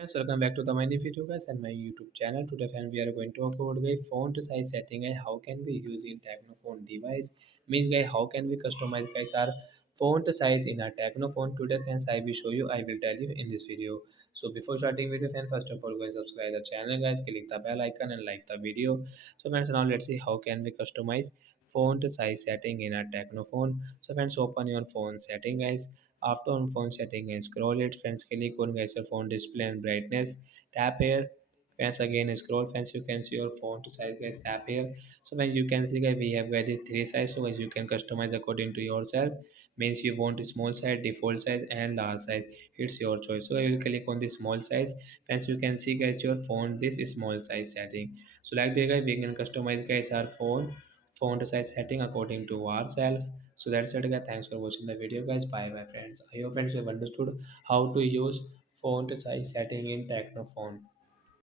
Guys, welcome back to the my new video guys and my YouTube channel. Today friend, we are going to talk about guys font size setting and how can we use in Tecno phone device. Means guys how can we customize guys our font size in our Tecno phone. Today friends I will show you, I will tell you in this video. So before starting video friends, first of all guys subscribe the channel guys, click the bell icon and like the video. So friends, now let's see how can we customize font size setting in our Tecno phone. So friends, open your phone setting guys. After on phone setting and scroll it, friends, click on guys your phone display and brightness. Tap here. Friends, again scroll, friends, you can see your phone to size guys. Tap here. So when you can see guys, we have guys these three size, so guys you can customize according to yourself. Means you want small size, default size and large size. It's your choice. So I will click on the small size. Friends, you can see guys your phone this is small size setting. So like that guys, we can customize guys our phone font size setting according to ourselves. So that's it guys. Thanks for watching the video guys. Bye bye friends. I hope friends you have understood how to use font size setting in Tecno phone.